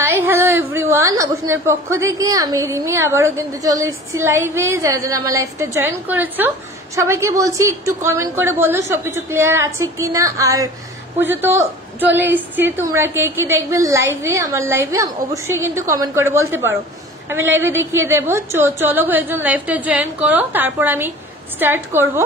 Hi hello everyone, অবসনের পক্ষ থেকে আমি রিমি আবারও কিন্তু চলে এসেছি লাইভে। যারা যারা আমার লাইভটা জয়েন করেছো সবাইকে বলছি একটু কমেন্ট করে বলো সবকিছু ক্লিয়ার আছে কিনা। আর পুজো তো চলে এসেছি, তোমরা কে কি দেখবে লাইভে, আমার লাইভে অবশ্যই কিন্তু কমেন্ট করে বলতে পারো, আমি লাইভে দেখিয়ে দেবো। চলো কয়েকজন লাইভটা জয়েন করো, তারপর আমি স্টার্ট করবো।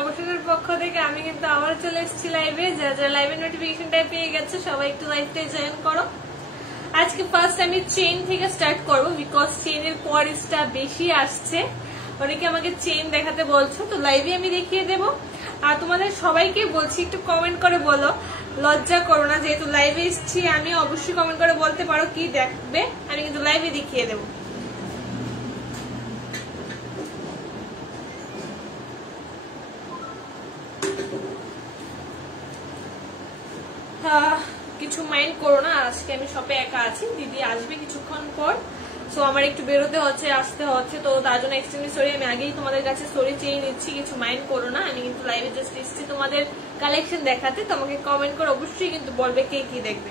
আবর্ষণের পক্ষ থেকে আমি কিন্তু আবার চলে এসেছি লাইভে। যারা লাইভের নোটিফিকেশনটা পেয়ে গেছে সবাই একটু লাইভটাই জয়েন করো। আজকে ফার্স্ট আমি চেইন থেকে স্টার্ট করব, বিকজ চেইনের কোয়ারিজটা বেশি আসছে, অনেকে আমাকে চেইন দেখাতে বলছো, তো লাইভে আমি দেখিয়ে দেব। আর তোমাদের সবাইকে বলছি একটু কমেন্ট করে বলো, লজ্জা করো না, যেহেতু লাইভে এসেছি আমি অবশ্যই কমেন্ট করে বলতে পারো কি দেখবে, আমি কিন্তু লাইভে দেখিয়ে দেবো। কিছু মাইন্ড করো না, আজকে আমি শপে একা আছি, দিদি আসবে কিছুক্ষণ পর, সো আমার একটু বেরোতে হচ্ছে, আসতে হচ্ছে, তো তার জন্য এক্সট্রিমলি সরি। আমি আগেই তোমাদের কাছে সরি চেয়ে নিচ্ছি, কিছু মাইন্ড করো না। আমি কিন্তু লাইভে জাস্ট এসেছি তোমাদের কালেকশন দেখাতে, তোমাকে কমেন্ট করে অবশ্যই কিন্তু বলবে কে কি দেখবে।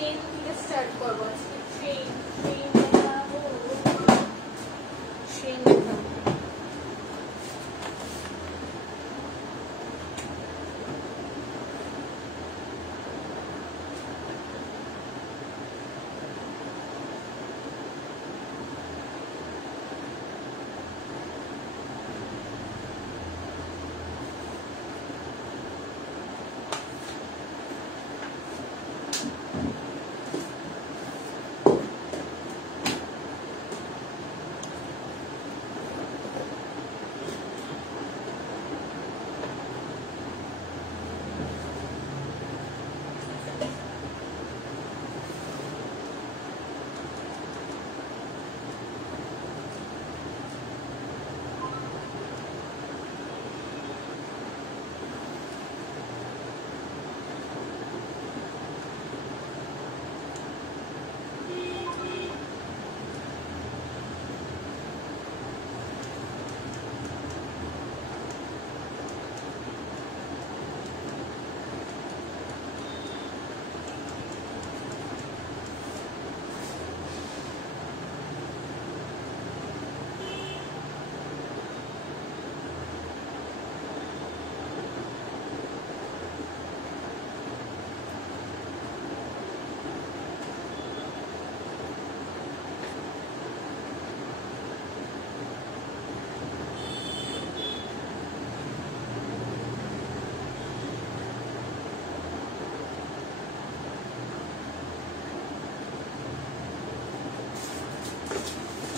চেইন থেকে স্টার্ট করবো আজকে। চেইন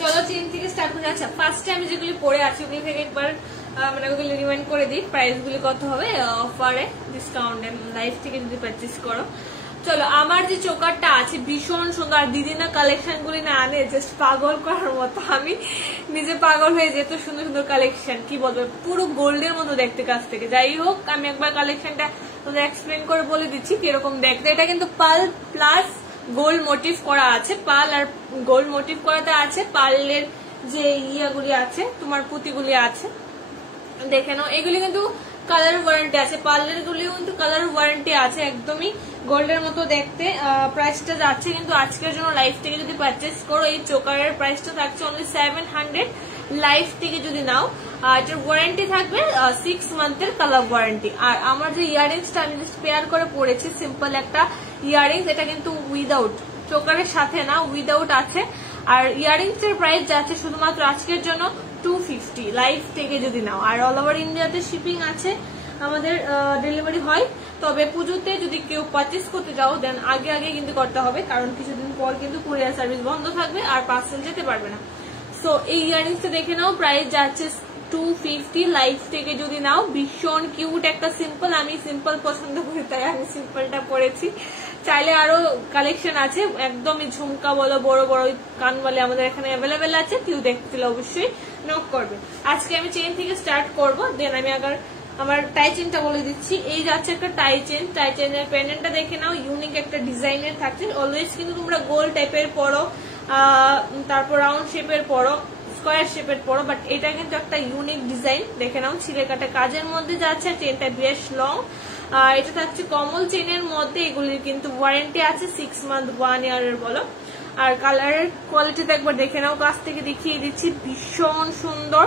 চলো চেইন থেকে স্টার্ট করে। আচ্ছা ফার্স্টে আমি যেগুলি পরে আছি ওগুলি থেকে একবার মানে ওগুলি রিমাইন্ড করে দিই প্রাইস গুলি কত হবে অফারে ডিসকাউন্টে লাইভ থেকে যদি পারচেস করো। চলো আমার যে চোকারটা আছে ভীষণ সুন্দর, দিদি না কালেকশন গুলি না আনে জাস্ট পাগল করার মতো, আমি নিজে পাগল হয়ে যেত সুন্দর সুন্দর কালেকশন, কি বলবো পুরো গোল্ডের মতো দেখতে কাছ থেকে। যাই হোক আমি একবার কালেকশনটা তোমাদের এক্সপ্লেন করে বলে দিচ্ছি কিরকম দেখতে। এটা কিন্তু পাল প্লাস গোল্ড মোটিভ করা আছে, পাল আর গোল্ড মোটিভ করাতে আছে, পার্লের যে ইয়াগুলি আছে তোমার পুঁতিগুলি আছে দেখে নাও। এগুলি কিন্তু কালার ওয়ারেন্টি আছে, পার্লের গুলিও কিন্তু কালার ওয়ারেন্টি আছে, একদমই গোল্ডের মতো দেখতে। প্রাইসটা যাচ্ছে কিন্তু আজকের জন্য লাইভ থেকে যদি পারচেস করো এই চোকারের প্রাইসটা থাকছে অনলি 700 লাইভ থেকে যদি নাও। এটার ওয়ারেন্টি থাকবে 6 মান্থের কালার ওয়ারেন্টি। আর আমার যে ইয়াররিংসটা আমি জাস্ট পেয়ার করে পরেছি সিম্পল একটা ইয়াররিংস, এটা কিন্তু উইদাউট, চোকারের সাথে না উইদাউট আছে। আর ইয়াররিংস এর প্রাইস যাচ্ছে শুধুমাত্র আজকের জন্য 250 লাইভ থেকে যদি নাও। আর অল ওভার ইন্ডিয়াতে শিপিং আছে, আমাদের ডেলিভারি হয়। তবে পুজোতে যদি কেউ পারচেস করতে যাও দেন আগে আগে কিন্তু করতে হবে, কারণ কিছুদিন পর কিন্তু কুরিয়ার সার্ভিস বন্ধ থাকবে আর পার্সেল যেতে পারবে না। সো এই ইয়াররিংসটা দেখে নাও, প্রাইস যাচ্ছে 250 লাইভ থেকে যদি নাও। ভীষণ কিউট একটা সিম্পল, আমি সিম্পল পছন্দ করি তাই আমি সিম্পলটা পরেছি। চাইলে আরো কালেকশন আছে, একদমই ঝুমকা বলো বড় বড় কানবালি আমাদের এখানে অ্যাভেলেবেল আছে, কেউ দেখতে অবশ্যই নক করবে। আজকে আমি চেইন থেকে স্টার্ট করব, দেন আমি আবার আমার টাই চেনটা বলে দিচ্ছি। এই যাচ্ছে একটা টাই চেন, টাই চেনের প্যানেলটা দেখে নাও, ইউনিক একটা ডিজাইনের থাকছে। অলওয়েজ কিন্তু তোমরা গোল টাইপের পরো, তারপর রাউন্ড শেপের পরো, স্কোয়ার শেপের পরো, বাট এটা কিন্তু একটা ইউনিক ডিজাইন দেখে নাও। ছিঁড়ে কাটা কাজের মধ্যে যাচ্ছে, চেনটা বেশ লং। এটা থাকছে কমল চেনের মধ্যে, এগুলির কিন্তু ওয়ারেন্টি আছে 6 মান্থ 1 ইয়ারের বলো। আর কালারের কোয়ালিটিটা একবার দেখে নাও, কাছ থেকে দেখিয়ে দিচ্ছি, ভীষণ সুন্দর,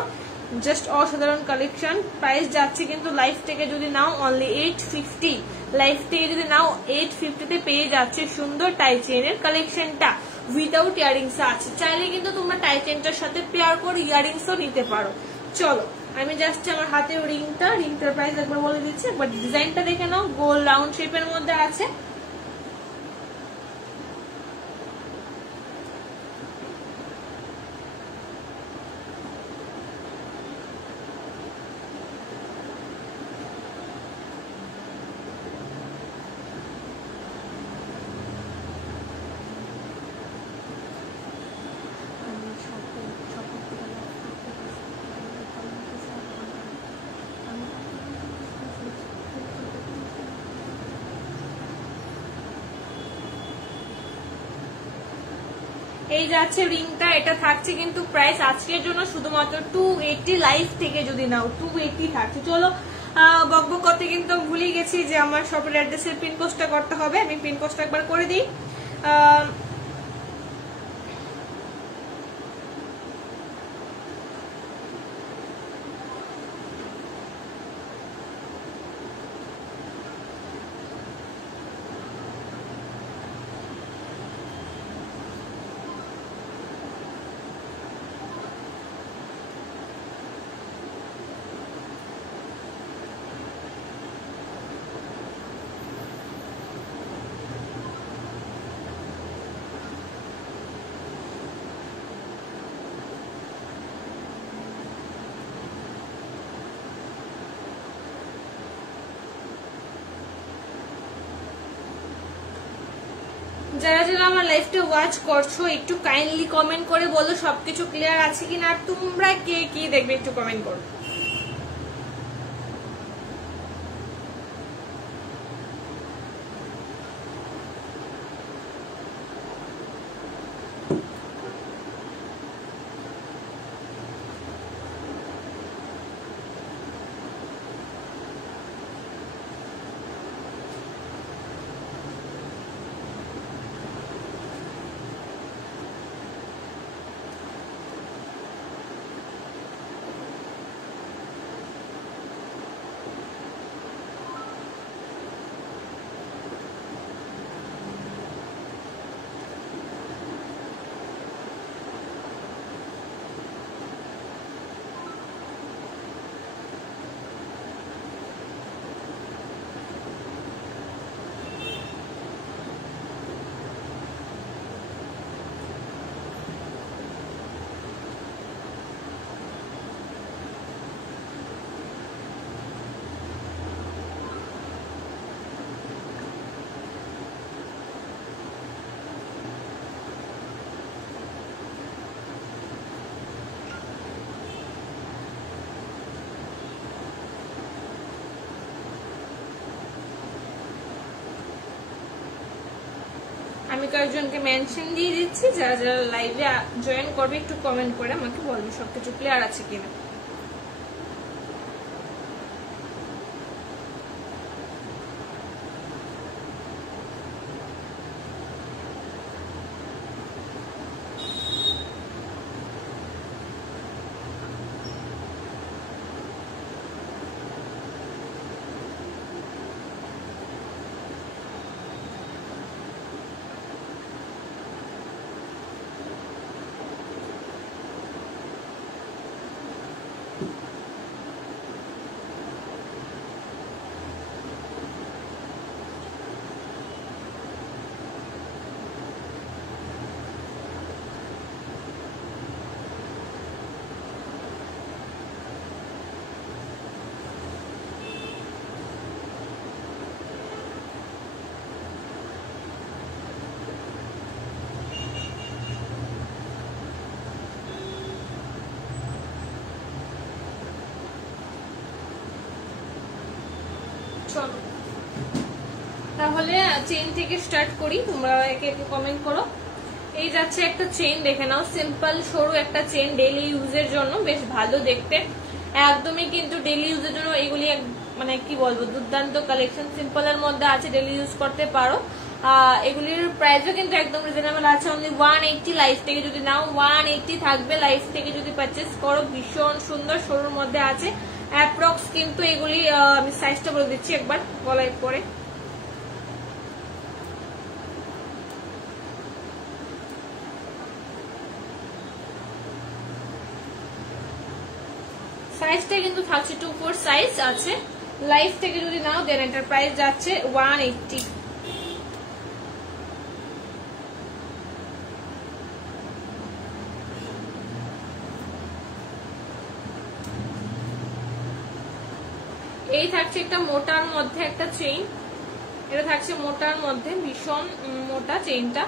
জাস্ট অসাধারণ কালেকশন। প্রাইস যাচ্ছে কিন্তু লাইভ থেকে যদি নাও অনলি 850, লাইভ থেকে যদি নাও 850 তে পেয়ে যাচ্ছে সুন্দর টাই চেনের কালেকশনটা উইদাউট ইয়ারিংস আছে। চাইলে কিন্তু তোমরা টাই চেনটার সাথে পেয়ার করে ইয়ারিংসও নিতে পারো। চলো আমি জাস্ট আমার হাতে রিংটার প্রাইস একবার বলে দিচ্ছি, বাট ডিজাইনটা দেখে নাও, গোল রাউন্ড শেপের মধ্যে আছে। এই যাচ্ছে রিংটা, এটা থাকছে কিন্তু প্রাইস আজকের জন্য শুধুমাত্র 280 লাইভ থেকে যদি নাও 280 থাকছে। চলো বকবক করতে কিন্তু ভুলে গেছি যে আমার শপের অ্যাড্রেসের পিন পোস্টটা করতে হবে, আমি পিন পোস্টটা একবার করে দিই। যারা যারা আমার লাইভটা ওয়াচ করছো একটু কাইন্ডলি কমেন্ট করে বলো সবকিছু ক্লিয়ার আছে কিনা, আর তোমরা কে কি দেখবে একটু কমেন্ট করো। আমি কয়েকজনকে মেনশন দিয়ে দিচ্ছি, যারা যারা লাইভে জয়েন করবে একটু কমেন্ট করে আমাকে বলবে সবকিছু ক্লিয়ার আছে কিনা। চলো তাহলে চেইন থেকে স্টার্ট করি, তোমরা একে একে কমেন্ট করো। এই যাচ্ছে একটা চেইন, দেখে নাও, সিম্পল সরু একটা চেইন, ডেইলি ইউজের জন্য বেশ ভালো দেখতে, একদমই কিন্তু ডেইলি ইউজের জন্য এগুলি মানে কি বলবো দুর্দান্ত কালেকশন। সিম্পল এর মধ্যে আছে, ডেইলি ইউজ করতে পারো। এগুলির প্রাইসও কিন্তু একদম রিজনেবল আছে, অনলি 180। লাইফ থেকে যদি নাও 180 থাকবে, লাইফ থেকে যদি পারচেস করো। ভীষণ সুন্দর সরুর মধ্যে আছে, অ্যাপ্রক্স কিন্তু এগুলি আমি সাইজটা বলে দিচ্ছি একবার গলায় পরে। সাইজটা কিন্তু থাকছে 2/4 সাইজ আছে। লাইফ থেকে যদি নাও দেন এটার প্রাইস যাচ্ছে 180। এই থাকছে একটা মোটার মধ্যে একটা চেইন, এটা থাকছে মোটার মধ্যে, ভীষণ মোটা চেইনটা,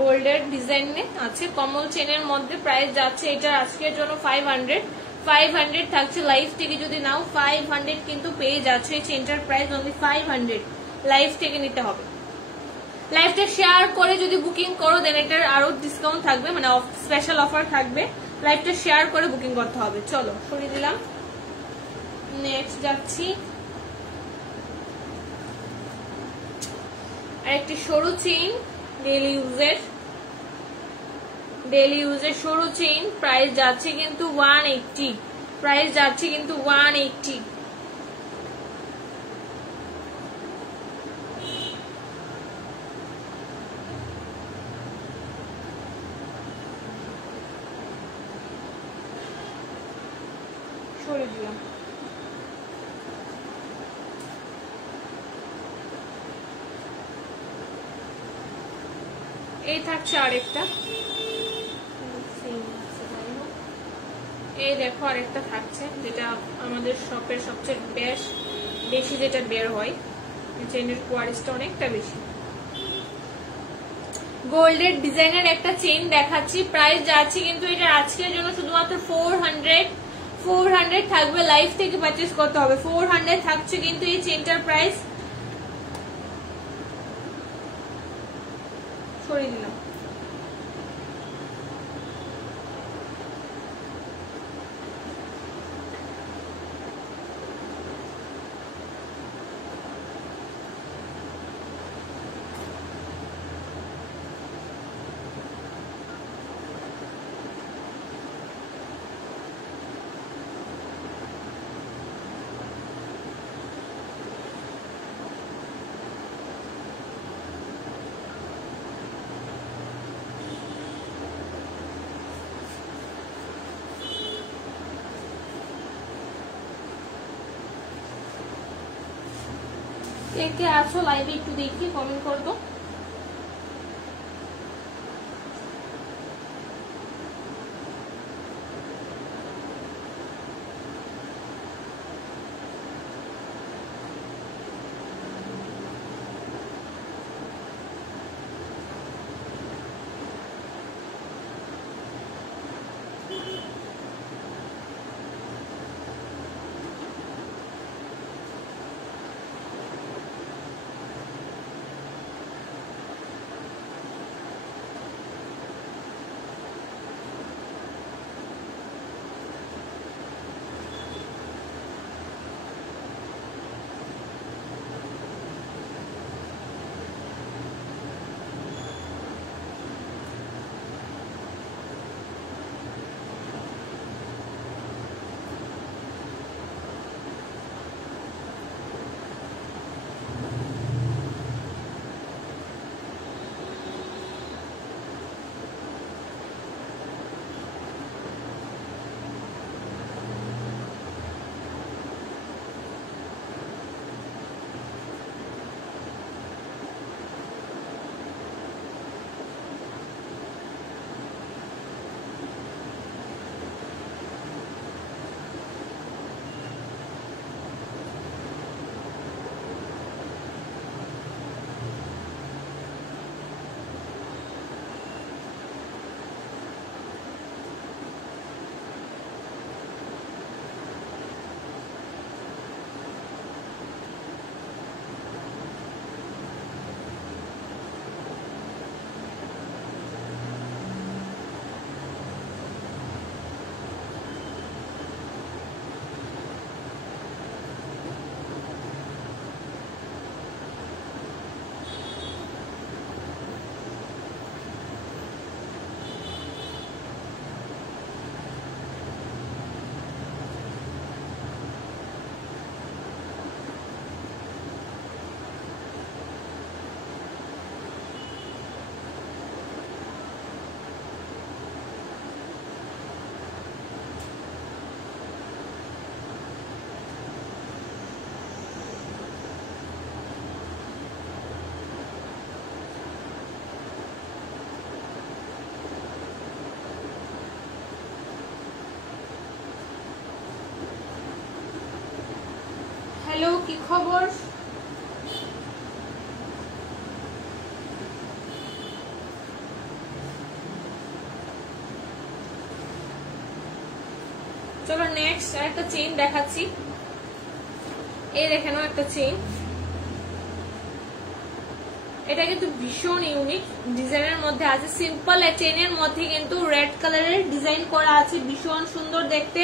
গোল্ডের ডিজাইনে আছে, কমল চেইনের মধ্যে। প্রাইস যাচ্ছে এটা আজকের জন্য 500 থাকছে। লাইফ থেকে যদি নাও 500 কিন্তু পেয়ে যাচ্ছে। এই চেইনটার প্রাইস অনলি 500, লাইফ থেকে নিতে হবে। লাইভটা শেয়ার করে যদি বুকিং করো দেন এটার আরো ডিসকাউন্ট থাকবে, মানে স্পেশাল অফার থাকবে। লাইভটা শেয়ার করে বুকিং করতে হবে। চলো সরিয়ে দিলাম, নেক্সট যাচ্ছি। আর একটি সরু চেইন, ডেইলি ইউজের সরু চেইন, প্রাইস যাচ্ছে কিন্তু 180, প্রাইস যাচ্ছে কিন্তু 180। সরে দিলাম। এই থাকছে আরেকটা, এই দেখো আরেকটা থাকছে, যেটা আমাদের শপের সবচেয়ে বেশি যেটা বের হয়, চেইনের কোয়ালিটিটা অনেকটা বেশি। গোল্ডের ডিজাইনের একটা চেইন দেখাচ্ছি, প্রাইস যাচ্ছে কিন্তু এটা আজকের জন্য শুধুমাত্র 400 থাকবে, লাইভ থেকে পারচেজ করতে হবে। 400 থাকছে কিন্তু এই চেইনটার প্রাইস। সরিয়ে দিলাম। কে আছো লাইভে একটু দেখি, কমেন্ট করবো। হ্যালো, কি খবর? চলো নেক্সট একটা চেইন দেখাচ্ছি। এই দেখেন একটা চেইন, এটা কিন্তু ভীষণ ইউনিক ডিজাইনের মধ্যে আছে। সিম্পল চেইনের মধ্যে কিন্তু রেড কালারের ডিজাইন করা আছে, ভীষণ সুন্দর দেখতে।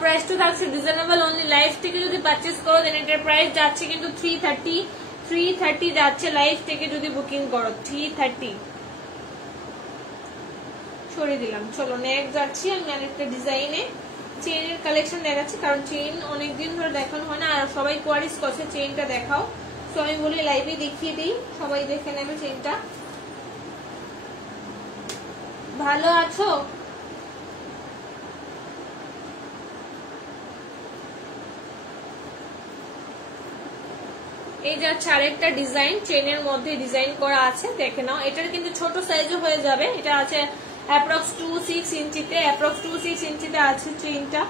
প্রাইসটা থাকছে রিজনেবল, অনলি লাইভ থেকে যদি পারচেজ করো দেন এটার প্রাইস যাচ্ছে কিন্তু 330 যাচ্ছে লাইভ থেকে যদি বুকিং করো, 330 সরিয়ে দিলাম। চলো নেক্সট যাচ্ছি আমি আরেকটা ডিজাইনে চেইনের কালেকশন দেখাচ্ছি, কারণ চেইন অনেকদিন ধরে দেখানো হয় না, আর সবাই কোয়ারিজ করছে চেইনটা দেখাও। তো আমি বলি লাইভে দেখিয়ে দিই, সবাই দেখে নেবে চেইনটা। ভালো আছো? এই যাচ্ছে আরেকটা ডিজাইন, চেইনের মধ্যে ডিজাইন করা আছে, দেখে নাও। এটার কিন্তু ছোট সাইজও হয়ে যাবে, এটা আছে অ্যাপ্রক্স 26 ইঞ্চিতে, অ্যাপ্রক্স 26 ইঞ্চিতে আছে চেইনটা,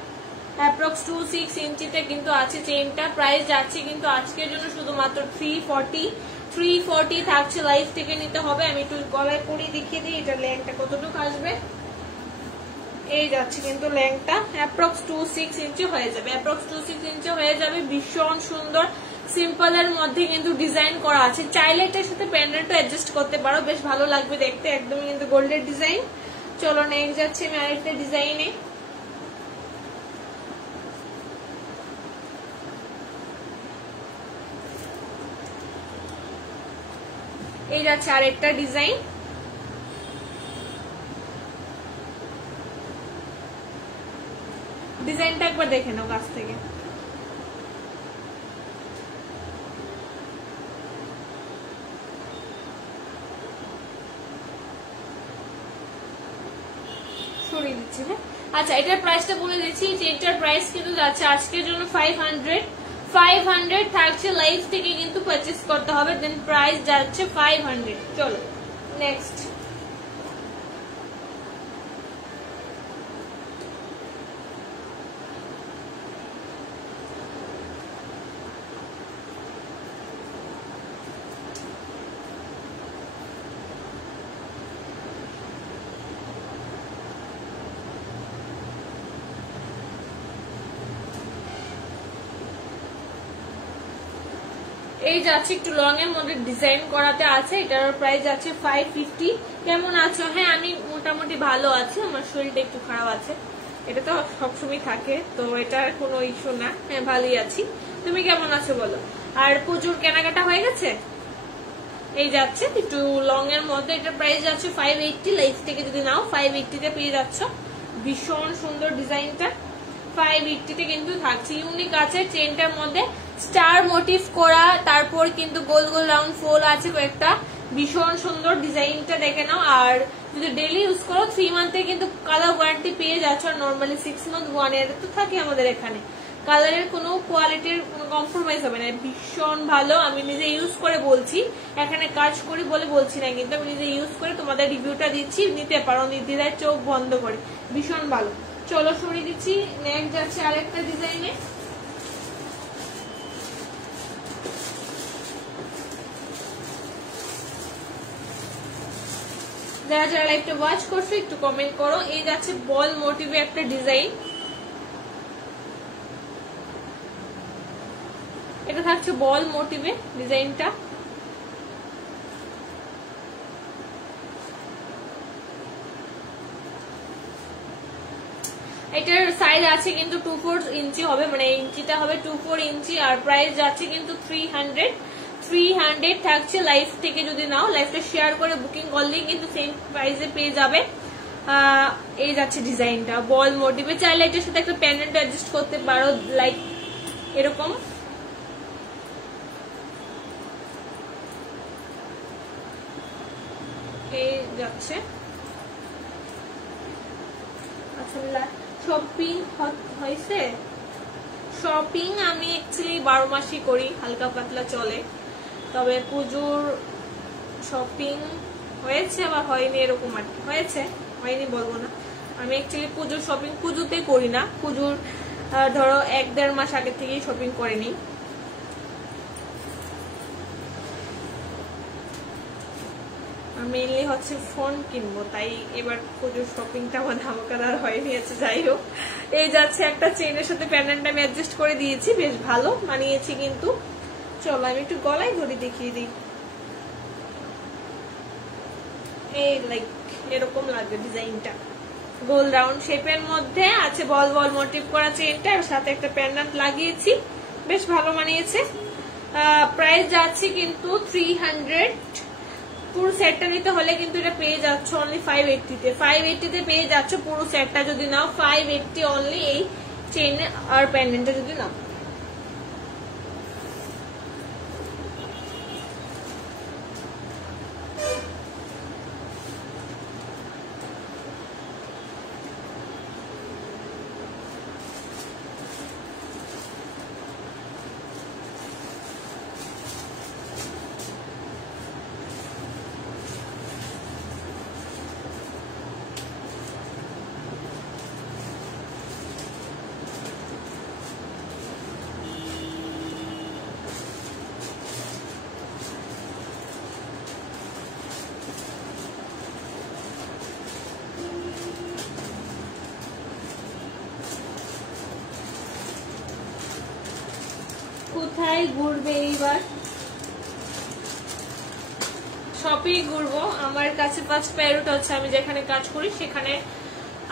অ্যাপ্রক্স 26 ইঞ্চিতে কিন্তু আছে চেইনটা। প্রাইস যাচ্ছে কিন্তু আজকের জন্য শুধুমাত্র 340 থাকছে, লাইভ থেকে নিতে হবে। আমি একটু গলায় পরিয়ে দেখিয়ে দিই এটা লেংথটা কতটুকু আসবে। এই যাচ্ছে কিন্তু লেংথটা অ্যাপ্রক্স 26 ইঞ্চি হয়ে যাবে, অ্যাপ্রক্স 26 ইঞ্চি হয়ে যাবে। ভীষণ সুন্দর সিম্পল এর মধ্যে কিন্তু ডিজাইন করা আছে, চাইলে এটার সাথে প্যান্ডেলটা অ্যাডজাস্ট করতে পারো, বেশ ভালো লাগবে দেখতে, একদমই কিন্তু গোল্ডের ডিজাইন। চলো নেক্সট যাচ্ছে আমি আরেকটা ডিজাইনে। এই যাচ্ছে আরেকটা ডিজাইন, ডিজাইনটা একবার দেখে নাও কাছ থেকে। সরিয়ে দিচ্ছি। হ্যাঁ আচ্ছা, এটার প্রাইসটা বলে দিচ্ছি যে এটার প্রাইস কিন্তু যাচ্ছে আজকের জন্য 500 থাকছে, লাইভ থেকে কিন্তু পারচেজ করতে হবে, দেন প্রাইস যাচ্ছে 500। চলো নেক্সট। এই যাচ্ছে একটু লং এর মধ্যে ডিজাইন করাতে আছে, এটার প্রাইস যাচ্ছে 550। কেমন আছো? হ্যাঁ আমি মোটামুটি ভালো আছি, আমার শরীরটা একটু খারাপ আছে, এটা তো সবসময় থাকে, তো এটার কোনো ইস্যু না, হ্যাঁ ভালোই আছি। তুমি কেমন আছো বলো? আর পুজোর কেনাকাটা হয়ে গেছে? এই যাচ্ছে একটু লং এর মধ্যে, এটার প্রাইস যাচ্ছে 580, লাইফ থেকে যদি নাও 580 তে পেয়ে যাচ্ছ। ভীষণ সুন্দর ডিজাইনটা, 580 তে কিন্তু থাকছে, ইউনিক আছে। চেনটার মধ্যে স্টার মোটিভ করা, তারপর কিন্তু গোল গোল রাউন্ড ফোল আছে কয়েকটা, ভীষণ সুন্দর ডিজাইনটা দেখে নাও। আর যদি ডেইলি ইউজ করো 3 মান্থে কিন্তু কালার ওয়ারেন্টি পেয়ে যাচ্ছ, আর নর্মালি 6 মান্থ 1 ইয়ার তো থাকে আমাদের এখানে। কালারের কোনো কোয়ালিটির কোনো কম্প্রোমাইজ হবে না, ভীষণ ভালো। আমি নিজে ইউজ করে বলছি, এখানে কাজ করি বলে বলছি না, কিন্তু আমি নিজে ইউজ করে তোমাদের রিভিউটা দিচ্ছি, নিতে পারো নির্দ্বিধায় চোখ বন্ধ করে, ভীষণ ভালো। চলো সরিয়ে দিচ্ছি, নেক্সট যাচ্ছে আরেকটা ডিজাইনে। যারা যারা লাইভটা ওয়াচ করছো একটু কমেন্ট করো। এই যাচ্ছে বল মোটিভে একটা ডিজাইন, এটা থাকছে বল মোটিভে ডিজাইনটা। এটার সাইজ আছে কিন্তু 24 ইঞ্চি হবে, মানে ইঞ্চিটা হবে 24 ইঞ্চি, আর প্রাইস যাচ্ছে কিন্তু 300 থাকছে। লাইভ থেকে যদি নাও, লাইভটা শেয়ার করে বুকিং করলেই কিন্তু সেম প্রাইসে পেয়ে যাবে। এই যাচ্ছে ডিজাইনটা বল মোটিভে, চাইলে এটার সাথে একটা প্যান্ডেন্ট অ্যাডজাস্ট করতে পারো, লাইক এরকম। এই যাচ্ছে আচ্ছা। শপিং হয়েছে? শপিং আমি অ্যাকচুয়ালি 12 মাসই করি, হালকা পাতলা চলে, তবে পুজোর শপিং হয়েছে আবার হয়নি, এরকম আর কি। হয়েছে হয়নি বলবো না, আমি অ্যাকচুয়ালি পুজোর শপিং পুজোতে করি না, পুজোর ধরো 1-1.5 মাস আগে থেকেই শপিং করে নিই। মেইনলি হচ্ছে ফোন কিনবো, তাই এবার পুজোর শপিংটা আমার ধামাকাদার হয়নি। আছে যাই হোক, এই যাচ্ছে একটা চেইনের সাথে প্যান্ডেন্ট আমি অ্যাডজাস্ট করে দিয়েছি, বেশ ভালো মানিয়েছি কিন্তু। চলো আমি একটু গলায় ধরে দেখিয়ে দিই, এই লাইক এরকম লাগবে ডিজাইনটা, গোল রাউন্ড শেপের মধ্যে আছে, বল বল মোটিভ করা চেইনটা, আর সাথে একটা প্যান্ডেন্ট লাগিয়েছি, বেশ ভালো মানিয়েছে। প্রাইস যাচ্ছে কিন্তু 300, পুরো সেটটা নিতে হলে কিন্তু এটা পেয়ে যাচ্ছ অনলি 580 তে। 580 তে পেয়ে যাচ্ছ পুরো সেটটা যদি নাও, 580 অনলি এই চেইন আর পেন্ডেন্টটা যদি নাও। কোথায় ঘুরবে এইবার? শপে ঘুরবো। আমার কাছে ফার্স্ট প্রায়োরিটি হচ্ছে আমি যেখানে কাজ করি সেখানে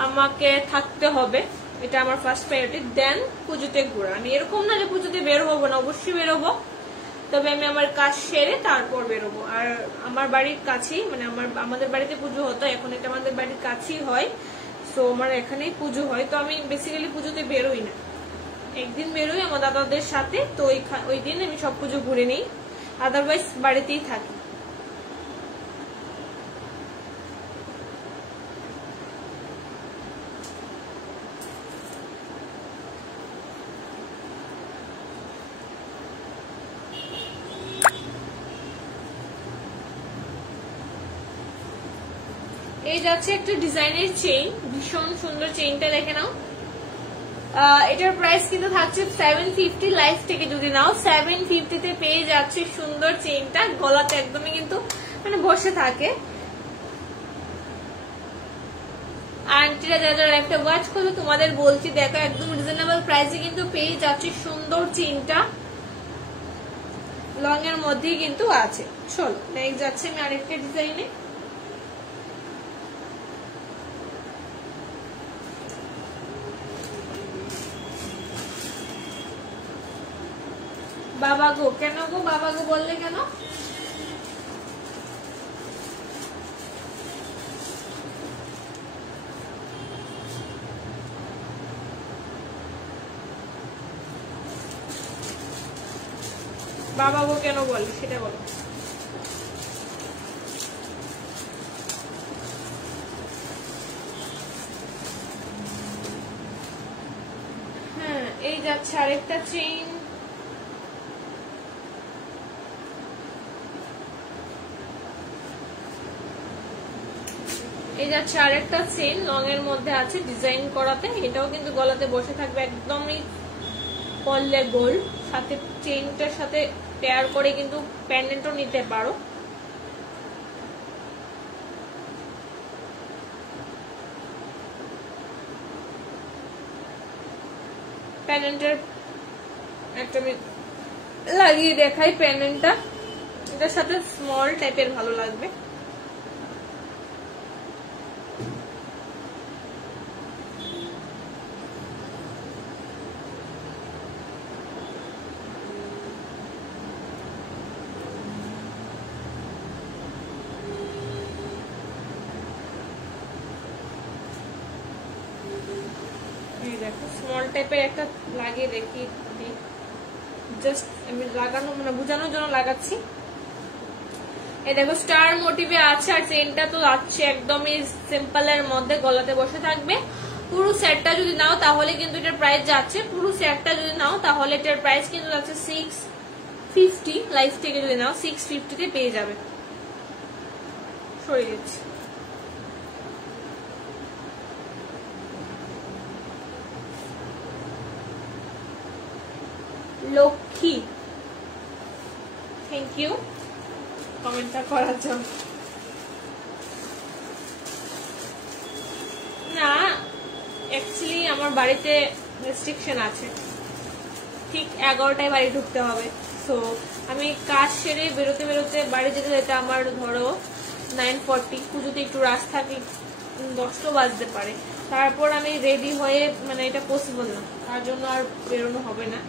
আমাকে থাকতে হবে, এটা আমার ফার্স্ট প্রায়োরিটি। দেন পুজোতে ঘুরা। আমি এরকম না যে পুজোতে বের হবো না, অবশ্যই বেরোবো, তবে আমি আমার কাজ সেরে তারপর বেরোবো। আর আমার বাড়ির কাছেই, মানে আমাদের বাড়িতে পুজো হতো, এখন এটা আমাদের বাড়ির কাছেই হয়, সো আমার এখানেই পুজো হয়। তো আমি বেসিক্যালি পুজোতে বেরোই না, একদিন বেরোই আমার দাদাদের সাথে, তো ওই দিন আমি সব পুজো ঘুরে নিই, আদারওয়াইজ বাড়িতেই থাকি। এই যাচ্ছে একটা ডিজাইনের চেইন, ভীষণ সুন্দর চেইনটা দেখে নাও। এটার প্রাইস কিন্তু থাকছে 750, লাইফ থেকে যদি নাও 750 তে পেয়ে যাচ্ছে সুন্দর চেইনটা, গলাতে একদমই কিন্তু মানে বসে থাকে। আন্টিরা যারা একটা ওয়াচ করলো তোমাদের বলছি দেখো, একদম রিজনেবল প্রাইসে কিন্তু পেয়ে যাচ্ছে সুন্দর চেইনটা, লং এর মধ্যেই কিন্তু আছে। চলো নেক্সট যাচ্ছে আমি আরেকটা ডিজাইনে। বাবা গো, কেন গো বাবা গো বললে কেন? বাবা গো কেন বলে সেটা বলো। হ্যাঁ, এই যাচ্ছে আরেকটা চেইন। এই যাচ্ছে আরেকটা চেইন, লং এর মধ্যে আছে ডিজাইন করাতে, এটাও কিন্তু গলাতে বসে থাকবে, একদমই পরলে গোল্ড, সাথে চেইনটার সাথে পেয়ার করে কিন্তু প্যান্ডেন্টও নিতে পারো। প্যান্ডেন্টের একটা আমি লাগিয়ে দেখাই, প্যান্ডেন্টটা এটার সাথে স্মল টাইপের ভালো লাগবে। দেখো স্মল টাইপের একটা লাগিয়ে দেখি, জাস্ট আমি লাগানো মানে বোঝানোর জন্য লাগাচ্ছি। এই দেখো স্টার মোটিভে আছে, আর চেনটা তো আছে একদমই সিম্পল এর মধ্যে, গলাতে বসে থাকবে। পুরো সেটটা যদি নাও তাহলে কিন্তু এটার প্রাইস যাচ্ছে, পুরো সেটটা যদি নাও তাহলে এটার প্রাইস কিন্তু যাচ্ছে 650, লাইফ থেকে যদি নাও 650 তে পেয়ে যাবে। সরিয়ে দিচ্ছি। লক্ষ্মী, থ্যাংক ইউ কমেন্টটা করার জন্য। না অ্যাকচুয়ালি আমার বাড়িতে রেস্ট্রিকশন আছে, ঠিক 11টায় বাড়ি ঢুকতে হবে, সো আমি কাজ সেরে বেরোতে বেরোতে বাড়ি যেতে যেতে আমার ধরো 9:40, পুজোতে একটু রাশ থাকে 10টা বাজতে পারে, তারপর আমি রেডি হয়ে মানে এটা পসিবল না, তার জন্য আর বেরোনো হবে না।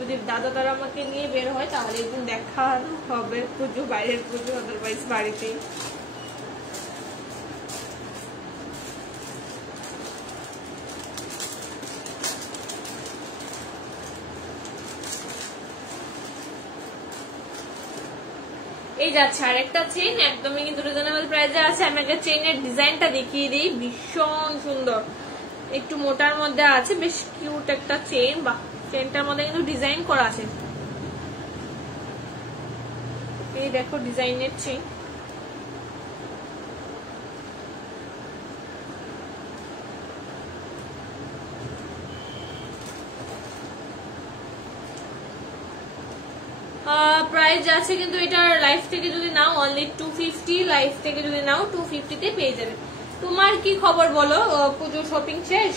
যদি দাদা তারা আমাকে নিয়ে বের হয় তাহলে একদিন দেখা হবে, পুজো, বাইরের পুজো, আদারওয়াইজ বাড়িতেই। এই যাচ্ছে আরেকটা চেন, একদমই কিন্তু রিজনেবল প্রাইসে আছে। আমি একটা চেনের ডিজাইনটা দেখিয়ে দিই, ভীষণ সুন্দর, একটু মোটার মধ্যে আছে, বেশ কিউট একটা চেন। বা চেনটার মধ্যে কিন্তু ডিজাইন করা আছে, এই দেখো ডিজাইনের চেন। প্রাইস আছে কিন্তু এটার লাইফ থেকে যদি নাও অনলি 250, লাইফ থেকে যদি নাও 250 তে পেয়ে যাবে। তোমার কি খবর বলো, পুজো শপিং শেষ?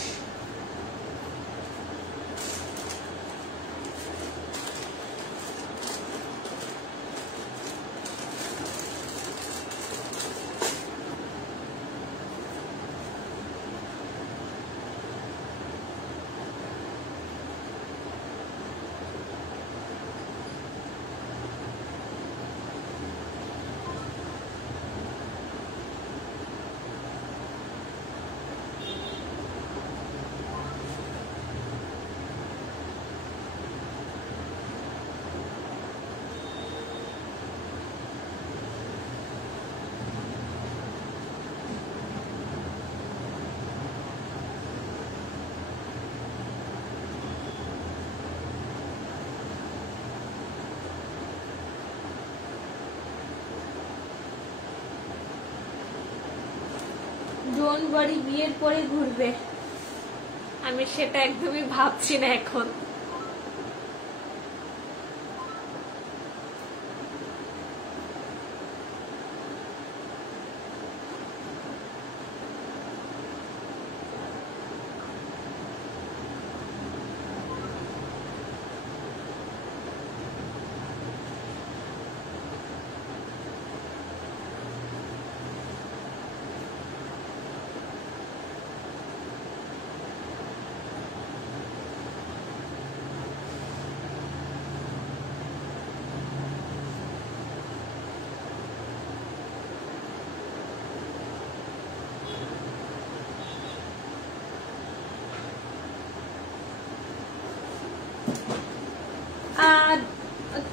জন বাড়ি বিয়ের পরে ঘুরবে, আমি সেটা একদমই ভাবছি না এখন।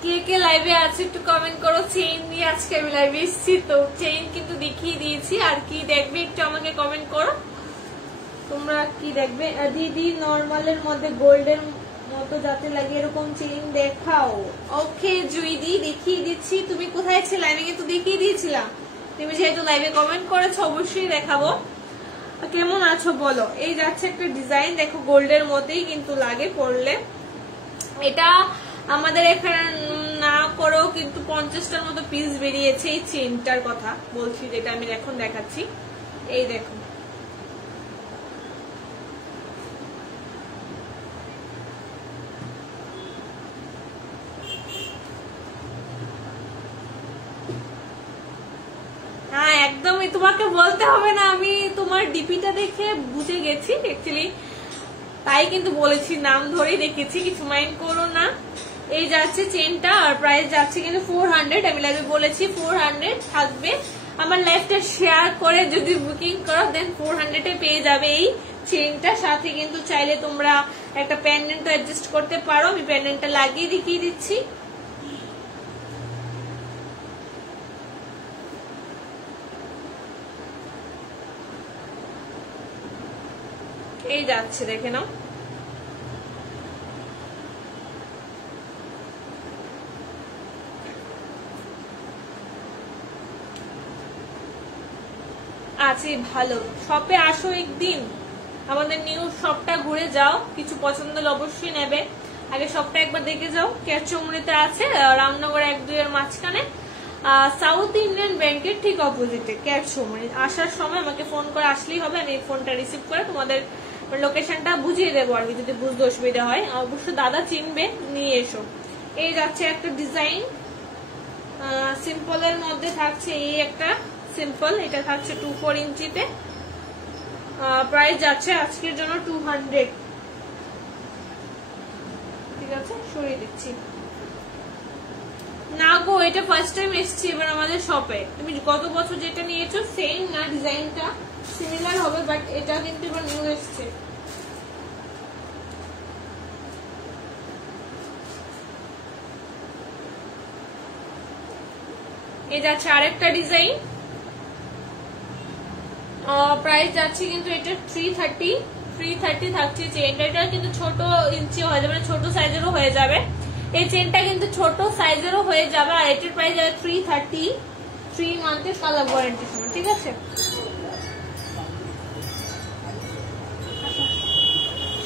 কে কে লাইভে আছে একটু কমেন্ট করো। চেইন নিয়ে আজকে আমি লাইভে এসেছি, তো চেইন কিন্তু দেখিয়ে দিয়েছি। আর কি দেখবে একটু আমাকে কমেন্ট করো, তোমরা কি দেখবে? দিদি নরমালের মধ্যে গোল্ডের মতো যাতে লাগে এরকম চেইন দেখাও। ওকে জুইদি, দেখিয়ে দিচ্ছি। তুমি কোথায় ছিলে? আমি কিন্তু দেখিয়ে দিয়েছিলাম, তুমি যেহেতু লাইভে কমেন্ট করেছো অবশ্যই দেখাবো। কেমন আছো বলো। এই যাচ্ছে একটা ডিজাইন, দেখো গোল্ডের মধ্যেই কিন্তু লাগে পরলে। এটা আমাদের এখানে না করেও কিন্তু 50টার মতো পিস বেরিয়েছে। এই চেনটার কথা বলছি, যেটা আমি এখন দেখাচ্ছি। এই দেখো, হ্যাঁ একদমই, তোমাকে বলতে হবে না, আমি তোমার ডিপিটা দেখে বুঝে গেছি অ্যাকচুয়ালি, তাই কিন্তু বলেছি, নাম ধরেই দেখেছি, কিছু মাইন্ড করো না। এই যাচ্ছে চেনটা, আর প্রাইস যাচ্ছে কিন্তু 400। আমি লাইভে বলেছি 400 থাকবে। আমার লাইভটা শেয়ার করে যদি বুকিং করো দেন 400 এ পেয়ে যাবে এই চেনটা। সাথে কিন্তু চাইলে তোমরা একটা প্যান্ডেন্টও অ্যাডজাস্ট করতে পারো। আমি প্যান্ডেন্টটা লাগিয়ে দেখিয়ে দিচ্ছি। এই যাচ্ছে, দেখে নাও। আছে ভালো, শপে আসো একদিন, আমাদের নিউ শপটা ঘুরে যাও, কিছু পছন্দ হলে অবশ্যই নেবে। আগে শপটা একবার দেখে যাও, কেরচমুড়িতে আছে, রামনগর 1-2 এর মাঝখানে, সাউথ ইন্ডিয়ান ব্যাংকের ঠিক অপোজিটে কেরচমুড়ি। আসার সময় আমাকে ফোন করে আসলেই হবে, আমি ফোনটা রিসিভ করে তোমাদের লোকেশনটা বুঝিয়ে দেবো আর কি, যদি বুঝতে অসুবিধা হয়। অবশ্য দাদা চিনবে, নিয়ে এসো। এই যাচ্ছে একটা ডিজাইন, সিম্পলের মধ্যে থাকছে এই একটা সিম্পল, এটা থাকছে 2-4 ইঞ্চিতে। প্রাইস যাচ্ছে আজকের জন্য 200, ঠিক আছে। সরিয়ে দিচ্ছি না গো, এটা ফার্স্ট টাইম এসেছি এবার আমাদের শপে। তুমি গত বছর যেটা নিয়েছো সেম না, ডিজাইনটা সিমিলার হবে, বাট এটা কিন্তু এবার নিউ এসেছে। এটা আছে আরেকটা ডিজাইন, প্রাইস যাচ্ছে কিন্তু এটা 330 থাকছে। চেনটা কিন্তু ছোট ইঞ্চি হয়ে যাবে, ছোট সাইজেরও হয়ে যাবে। এই চেনটা কিন্তু ছোট সাইজেরও হয়ে যাবে, আর এটার প্রাইস যাবে 330, 3 মান্থের কালার ওয়ারেন্টি সময়। ঠিক আছে,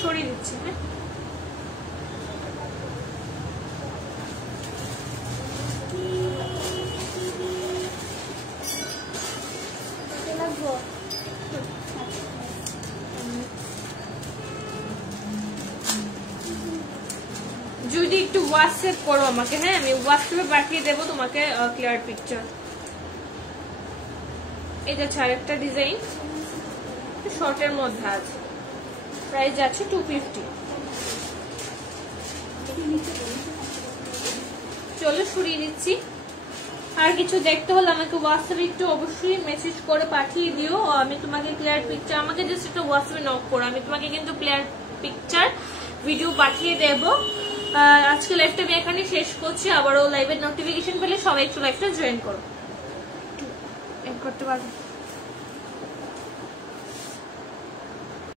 সরিয়ে দিচ্ছি। হ্যাঁ, যদি একটু হোয়াটসঅ্যাপ করো আমাকে, হ্যাঁ আমি হোয়াটসঅ্যাপে পাঠিয়ে দেবো তোমাকে ক্লিয়ার পিকচার। এটা আরেকটা ডিজাইন, শর্টের মধ্যে আছে, প্রাইস যাচ্ছে 250। চলো সরিয়ে দিচ্ছি। আর কিছু দেখতে হলে আমাকে হোয়াটসঅ্যাপে একটু অবশ্যই মেসেজ করে পাঠিয়ে দিও, আমি তোমাকে ক্লিয়ার পিকচার, আমাকে জাস্ট একটা হোয়াটসঅ্যাপে নক করো, আমি তোমাকে কিন্তু ক্লিয়ার পিকচার ভিডিও পাঠিয়ে দেবো। আজকে লাইভটা আমি এখানে শেষ করছি, আবারও লাইভের নোটিফিকেশন পেলে সবাই একটু লাইভটা জয়েন করো, করতে পারবে।